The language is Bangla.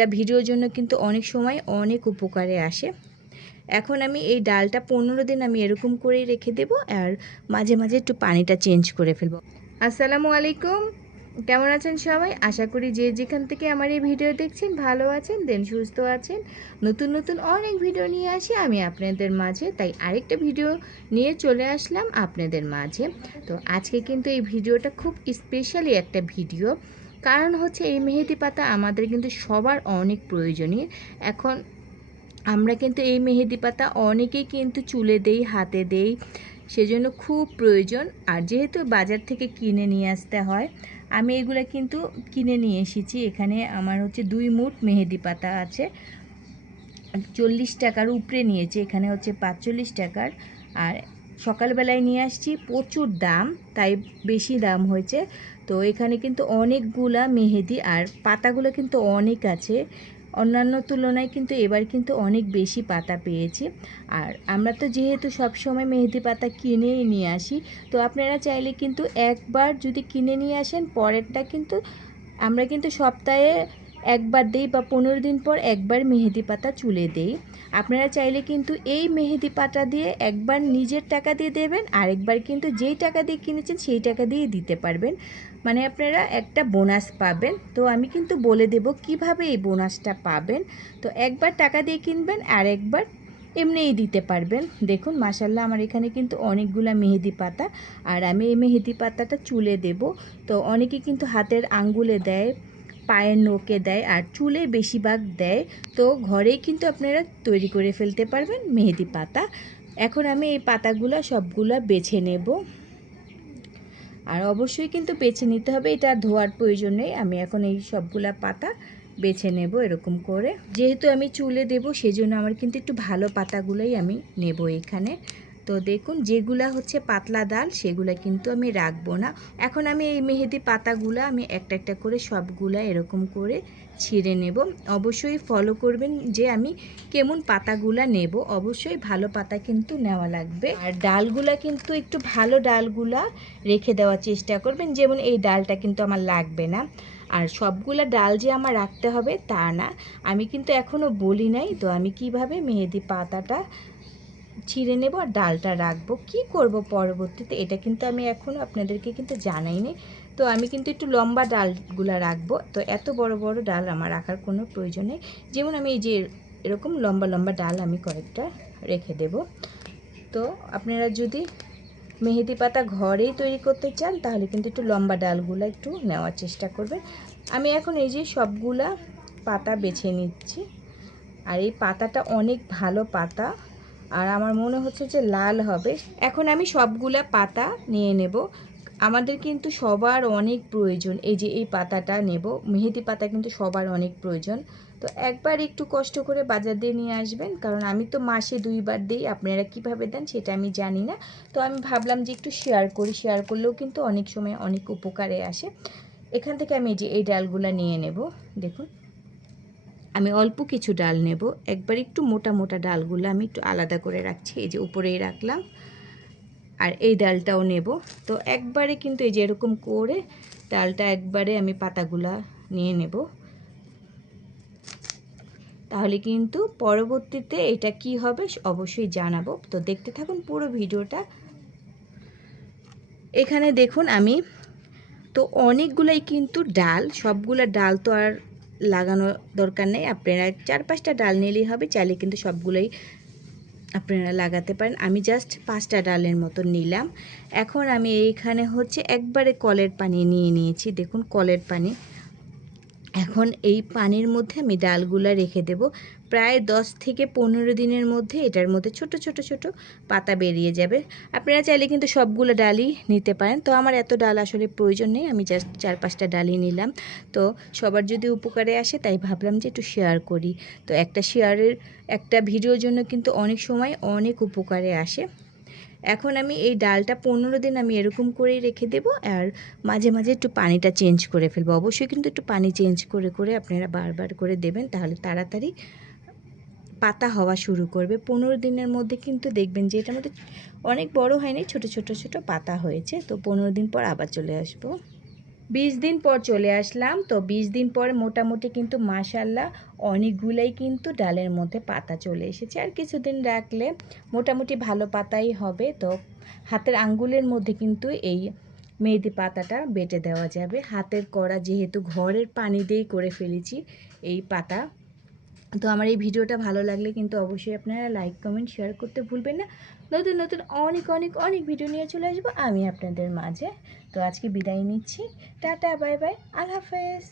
একটা ভিডিওর জন্য কিন্তু অনেক সময় অনেক উপকারে আসে। এখন আমি এই ডালটা 15 দিন আমি এরকম করেই রেখে দেব, আর মাঝে মাঝে একটু পানিটা চেঞ্জ করে ফেলবো। আসসালামু আলাইকুম, কেমন আছেন সবাই? আশা করি যে যেখান থেকে আমার এই ভিডিও দেখছেন ভালো আছেন, দেন সুস্থ আছেন। নতুন নতুন অনেক ভিডিও নিয়ে আসি আমি আপনাদের মাঝে, তাই আরেকটা ভিডিও নিয়ে চলে আসলাম আপনাদের মাঝে। তো আজকে কিন্তু এই ভিডিওটা খুব স্পেশালি একটা ভিডিও, কারণ হচ্ছে এই মেহেদি পাতা আমাদের কিন্তু সবার অনেক প্রয়োজনীয়। এখন আমরা কিন্তু এই মেহেদি পাতা অনেকেই কিন্তু চুলে দেই, হাতে দেই, সেজন্য খুব প্রয়োজন। আর যেহেতু বাজার থেকে কিনে নিয়ে আসতে হয়, আমি এগুলো কিন্তু কিনে নিয়ে এসেছি। এখানে আমার হচ্ছে 2 মুঠ মেহেদি পাতা আছে, 40 টাকার উপরে নিয়েছে, এখানে হচ্ছে 45 টাকার। আর সকালবেলায় নিয়ে আসছি, প্রচুর দাম, তাই বেশি দাম হয়েছে। তো এখানে কিন্তু অনেকগুলা মেহেদি, আর পাতাগুলো কিন্তু অনেক আছে, অন্যান্য তুলনায় কিন্তু এবার কিন্তু অনেক বেশি পাতা পেয়েছি। আর আমরা তো যেহেতু সব সময় মেহেদি পাতা কিনেই নিয়ে আসি, তো আপনারা চাইলে কিন্তু একবার যদি কিনে নিয়ে আসেন, পরেরটা কিন্তু আমরা কিন্তু সপ্তাহে একবার দিই বা 15 দিন পর একবার মেহেদি পাতা চুলে দেই। আপনারা চাইলে কিন্তু এই মেহেদি পাতা দিয়ে একবার নিজের টাকা দিয়ে দেবেন, আরেকবার কিন্তু যেই টাকা দিয়ে কিনেছেন সেই টাকা দিয়ে দিতে পারবেন, মানে আপনারা একটা বোনাস পাবেন। তো আমি কিন্তু বলে দেব কিভাবে এই বোনাসটা পাবেন। তো একবার টাকা দিয়ে কিনবেন আর একবার এমনিই দিতে পারবেন। দেখুন মাশাল্লাহ আমার এখানে কিন্তু অনেকগুলা মেহেদি পাতা, আর আমি এই মেহেদি পাতাটা চুলে দেব। তো অনেকে কিন্তু হাতের আঙ্গুলে দেয়, পায়ের নখে দেয়, আর চুলে বেশিরভাগ দেয়। তো ঘরেই কিন্তু আপনারা তৈরি করে ফেলতে পারবেন মেহেদি পাতা। এখন আমি এই পাতাগুলো সবগুলা বেছে নেব, আর অবশ্যই কিন্তু বেছে নিতে হবে, এটা ধোয়ার প্রয়োজন নেই। আমি এখন এই সবগুলা পাতা বেছে নেব এরকম করে, যেহেতু আমি চুলে দেব সেজন্য আমার কিন্তু একটু ভালো পাতাগুলোই আমি নেব এখানে। তো দেখুন যেগুলা হচ্ছে পাতলা ডাল সেগুলা কিন্তু আমি রাখবো না। এখন আমি এই মেহেদি পাতাগুলা আমি একটা একটা করে সবগুলা এরকম করে ছিঁড়ে নেব। অবশ্যই ফলো করবেন যে আমি কেমন পাতাগুলা নেব, অবশ্যই ভালো পাতা কিন্তু নেওয়া লাগবে। আর ডালগুলা কিন্তু একটু ভালো ডালগুলা রেখে দেওয়ার চেষ্টা করবেন, যেমন এই ডালটা কিন্তু আমার লাগবে না। আর সবগুলা ডাল যে আমার রাখতে হবে তা না, আমি কিন্তু এখনও বলি নাই। তো আমি কিভাবে মেহেদি পাতাটা ছিঁড়ে নেব আর ডালটা রাখবো, কি করব পরবর্তীতে, এটা কিন্তু আমি এখনও আপনাদেরকে কিন্তু জানাইনি। তো আমি কিন্তু একটু লম্বা ডালগুলা রাখবো, তো এত বড় বড় ডাল আমার রাখার কোনো প্রয়োজন নেই। যেমন আমি এই যে এরকম লম্বা লম্বা ডাল আমি কয়েকটা রেখে দেব। তো আপনারা যদি মেহেদি পাতা ঘরেই তৈরি করতে চান তাহলে কিন্তু একটু লম্বা ডালগুলো একটু নেওয়ার চেষ্টা করবেন। আমি এখন এই যে সবগুলা পাতা বেছে নিচ্ছি, আর এই পাতাটা অনেক ভালো পাতা, আর আমার মনে হচ্ছে যে লাল হবে। এখন আমি সবগুলা পাতা নিয়ে নেব, আমাদের কিন্তু সবার অনেক প্রয়োজন। এই যে এই পাতাটা নেব, মেহেদি পাতা কিন্তু সবার অনেক প্রয়োজন। তো একবার একটু কষ্ট করে বাজার দিয়ে নিয়ে আসবেন, কারণ আমি তো মাসে 2 বার দিই, আপনারা কিভাবে দেন সেটা আমি জানি না। তো আমি ভাবলাম যে একটু শেয়ার করি, শেয়ার করলেও কিন্তু অনেক সময় অনেক উপকারে আসে। এখান থেকে আমি এই ডালগুলা নিয়ে নেব। দেখুন আমি অল্প কিছু ডাল নেব, একবার একটু মোটা মোটা ডালগুলো আমি একটু আলাদা করে রাখছি, এই যে উপরেই রাখলাম। আর এই ডালটাও নেব। তো একবারে কিন্তু এই যে এরকম করে ডালটা একবারে আমি পাতাগুলা নিয়ে নেব, তাহলে কিন্তু পরবর্তীতে এটা কি হবে অবশ্যই জানাবো। তো দেখতে থাকুন পুরো ভিডিওটা। এখানে দেখুন আমি তো অনেকগুলাই কিন্তু ডাল, সবগুলা ডাল তো আর লাগানো দরকার নেই, আপনারা 4-5টা ডাল নিলেই হবে, চাইলে কিন্তু সবগুলোই আপনারা লাগাতে পারেন। আমি জাস্ট 5টা ডালের মতো নিলাম। এখন আমি এইখানে হচ্ছে একবারে কলের পানি নিয়ে নিয়েছি, দেখুন কলের পানি। এখন এই পানির মধ্যে আমি ডালগুলা রেখে দেব, প্রায় 10 থেকে 15 দিনের মধ্যে এটার মধ্যে ছোট ছোট ছোট পাতা বেরিয়ে যাবে। আপনারা চাইলে কিন্তু সবগুলো ডালই নিতে পারেন, তো আমার এত ডাল আসলে প্রয়োজন নেই, আমি জাস্ট 4-5টা ডালই নিলাম। তো সবার যদি উপকারে আসে তাই ভাবলাম যে একটু শেয়ার করি। তো একটা ভিডিওর জন্য কিন্তু অনেক সময় অনেক উপকারে আসে। এখন আমি এই ডালটা 15 দিন আমি এরকম করেই রেখে দেব, আর মাঝে মাঝে একটু পানিটা চেঞ্জ করে ফেলবো। অবশ্যই কিন্তু একটু পানি চেঞ্জ করে করে আপনারা বারবার করে দেবেন, তাহলে তাড়াতাড়ি পাতা হওয়া শুরু করবে। 15 দিনের মধ্যে কিন্তু দেখবেন যে এটার মধ্যে অনেক বড় হয়নি, ছোট ছোট ছোট পাতা হয়েছে। তো 15 দিন পর আবার চলে আসবো। 20 দিন পর চলে আসলাম। তো 20 দিন পরে মোটামুটি কিন্তু মাশাআল্লাহ অনেকগুলাই কিন্তু ডালের মধ্যে পাতা চলে এসেছে। আর কিছুদিন রাখলে মোটামুটি ভালো পাতাই হবে। তো হাতের আঙ্গুলের মধ্যে কিন্তু এই মেহেদি পাতাটা বেটে দেওয়া যাবে। হাতের করা যেহেতু ঘরের পানি দিয়েই করে ফেলেছি এই পাতা। তো আমার এই ভিডিওটা ভালো লাগলে কিন্তু অবশ্যই আপনারা লাইক কমেন্ট শেয়ার করতে ভুলবেন না। নতুন নতুন অনেক অনেক অনেক ভিডিও নিয়ে চলে আসবো আমি আপনাদের মাঝে। তো আজকে বিদায় নিচ্ছি। টাটা, বাই বাই, আল্লাহ হাফেজ।